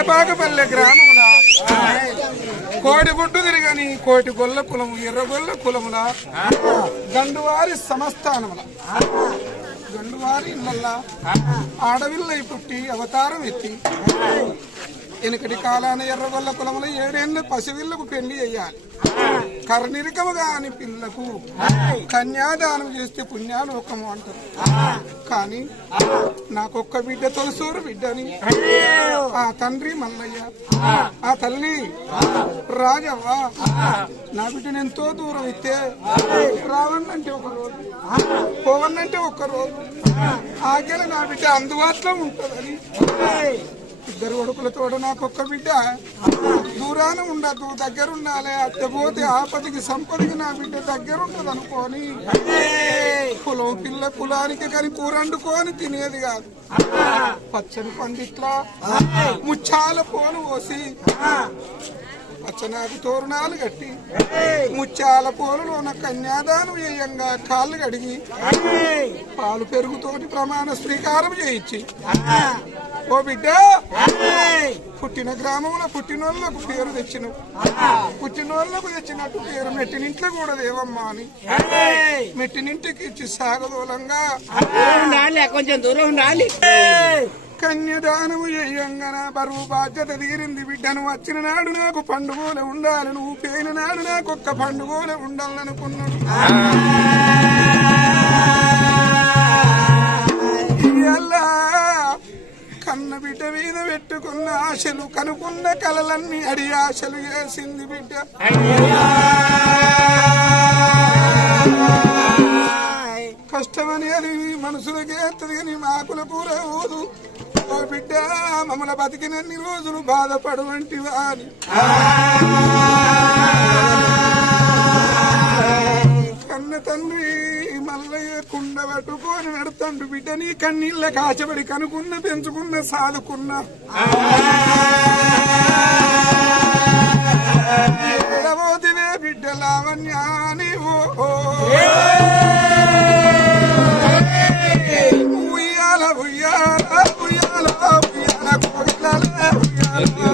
రేపాకపల్లె గ్రామముల. కోటి గుడ్డు తిరిగని కోటి గొల్ల కులము ఎర్ర గొల్ల కులముల. గండువారి సమస్థానముల. గండువారి ఇళ్ళల్లా. ఆడవిల్లై పుట్టి అవతారం ఎత్తి. వెనుకటి కాలాన ఎర్రగొల్ల కులముల ఏడేళ్ళు పసివిళ్ళకు పెళ్ళి చేయాలి కర్నిరికము కాని పిల్లకు కన్యాదానం చేస్తే పుణ్యాలోకము అంటారు కానీ నాకొక్క బిడ్డ తొలసూరు బిడ్డని. ఆ తండ్రి మల్లయ్య. ఆ తల్లి. రాజవ్వ. నా బిడ్డను ఎంతో దూరం ఇస్తే రావన్నంటే ఒక రోజు పోవన్నంటే ఒక్క రోజు. ఆగల నా బిడ్డ అందుబాటులో ఉంటుందని. ఇద్దరు కొడుకులతో నాకు ఒక్క బిడ్డ. దూరాన ఉండదు దగ్గర ఉండాలి అట్టపోతే ఆపదికి సంపదకి నా బిడ్డ దగ్గర ఉండదు అనుకోని కులం పిల్ల కులానికి కానీ కూరండుకొని తినేది కాదు. పచ్చని పండిట్లా. ముచ్చాల పోను పోసి. పచ్చనాకు తోరణాలు కట్టి ముత్యాల పోలులో ఉన్న కన్యాదానం చేయంగా కాళ్ళు కడిగి పాలు పెరుగుతోటి ప్రమాణ స్వీకారం చేయించి ఓ బిడ్డ పుట్టిన గ్రామంలో పుట్టినోళ్ళకు పేరు తెచ్చినవు పుట్టినోళ్ళకు తెచ్చినట్టు పేరు మెట్టినింట్లో కూడా దేవమ్మా అని. మెట్టినింటికి ఇచ్చి సాగదూలంగా. కొంచెం దూరం రాలి. కన్యదానము చేయంగన బరువు బాధ్యత తీరింది బిడ్డను. వచ్చిన నాడు నాకు పండుగోలే ఉండాలి. నువ్వు పేన నాడు నాకు ఒక్క పండుగోలే ఉండాలనుకున్నాడు కన్న బిడ్డ మీద పెట్టుకున్న ఆశలు కనుకున్న కలలన్నీ అడి ఆశలు చేసింది బిడ్డ. కష్టమని అది మనసులకే ఎత్తది కానీ మాకుల కూర ఊదు ఓ బిడ్డ మమ్మల్ని బతికినన్ని రోజులు బాధపడు వంటివా అని కన్న తండ్రి మల్లయ్య కుండ పట్టుకొని నడుతండు బిడ్డ నీ కన్నీళ్ళ కాచబడి కనుకున్న పెంచుకున్న సాదుకున్న. ఎడబోతివే బిడ్డ లావణ్యా నీవో. ఉయ్యాల ఉయ్యాల ఉయ్యాల కోగిలాల ఉయ్యాల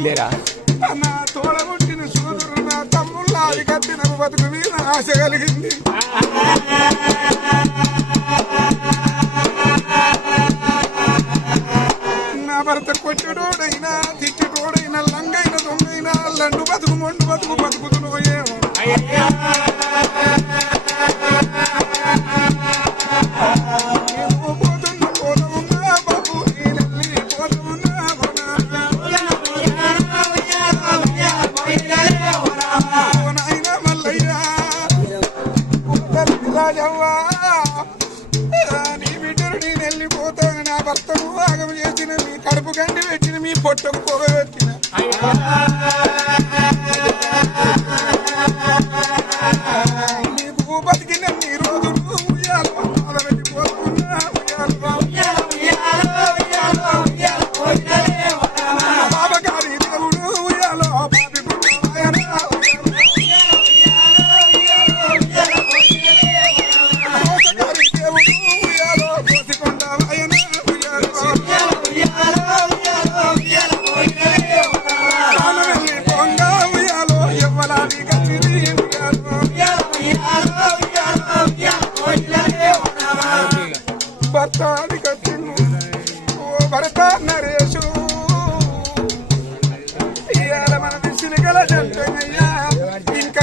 తండ్రాదికి నా తోడబుట్టిన సోదరు నా తమ్ముళ్ళాది కత్తి బతుకు మీద ఆశ కలిగింది నా భర్త కొట్టడోడైనా తిట్టడోడైనా లంగైన దొంగైనా లండు బతుకు మొండు బతుకు బతుకుతున్నో రాజవ్వా. నీ బిడ్డను నేను వెళ్ళిపోతాను. నా భర్తను ఆగం చేసిన మీ కడుపు గండి పెట్టిన మీ పొట్టకు పొగ పెట్టిన.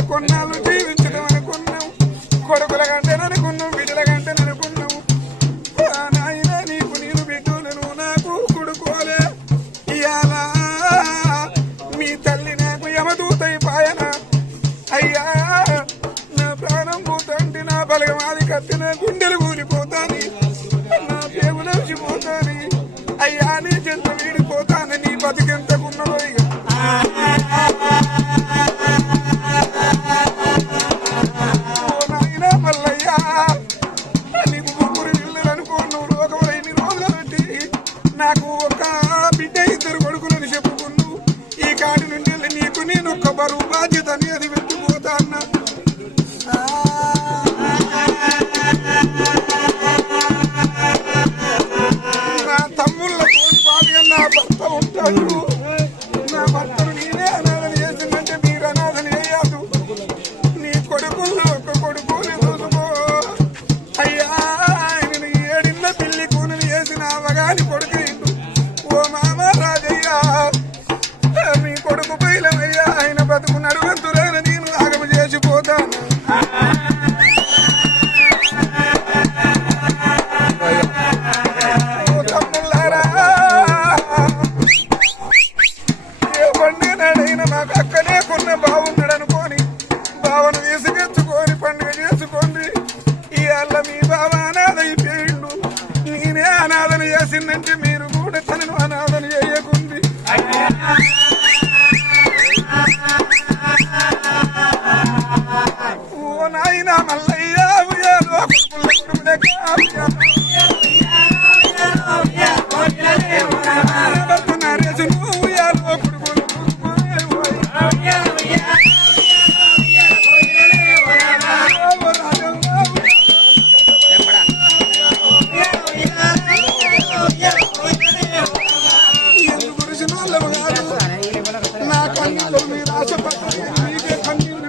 కొన్నాళ్ళు జీవించడం అనుకున్నాం. కొడుకుల కంటే అనుకున్నాం బిడ్డల కంటే అనుకున్నాం ఆ నాయన నీకు నేను బిడ్డలను నాకు కొడుకోలే. ఇయాల మీ తల్లి నాకు యమదూతై పాయన. అయ్యా నా ప్రాణం పోతండి నా బలగమాది కత్తిన గుండెలు కూలిపోతాని నా పేగులు వచ్చిపోతాని అయ్యా నీ చెంత నాకు ఒక బిడ్డ ఇద్దరు కొడుకులని చెప్పుకున్ను ఈ కాడి నుండి వెళ్ళి నీకు నేను ఒక బరువు బాధ్యత అనేది పెట్టిపోతా అన్నా. నా తమ్ముళ్ళ తోటి పాటుగా నా భర్త ఉంటాడు. కన్నీళ్ళు మీరు ఆశపడ్డారు మీకే కన్నీళ్ళు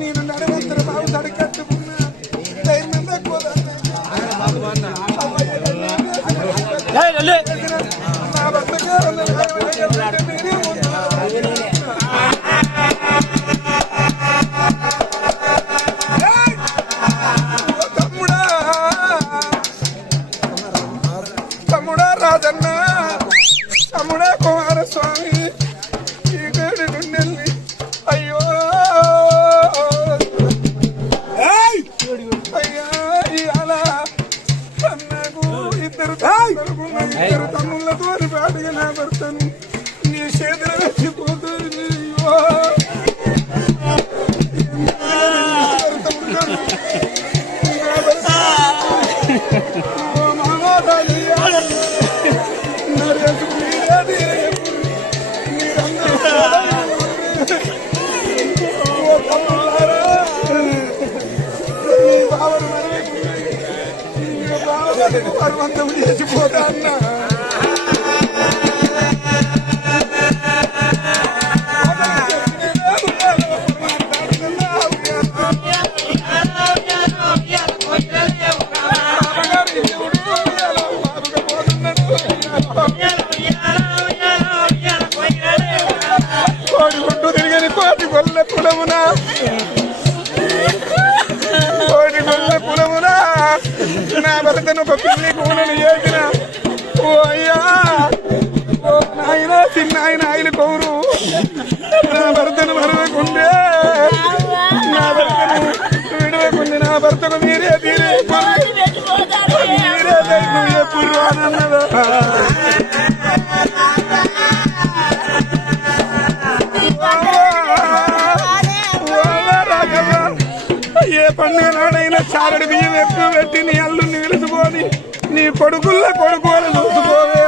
నేను నడవంతరం బాబు తడికట్టుకున్నా ఓ తమ్ముళ్ళారా, నా భర్తను నీ ఈ బావను పర్వంతం చేసిపోతా అన్నా. నా భర్తను ఒక పిల్లి కూనని చేసిన ఓ అయ్యా ఓ నాయన చిన్న ఆయన ఆయన కౌరు నా భర్తను మరవకుండే. నా భర్తను విడవకుంది నా భర్తకు మీరే తీరే. మీరే ఎప్పుడు ఏ పండుగ నాడైనా చారడి బియ్యం ఎక్కువ పెట్టి నీ నీ కొడుకుల్లో కొడుకోని చూసుకోవే.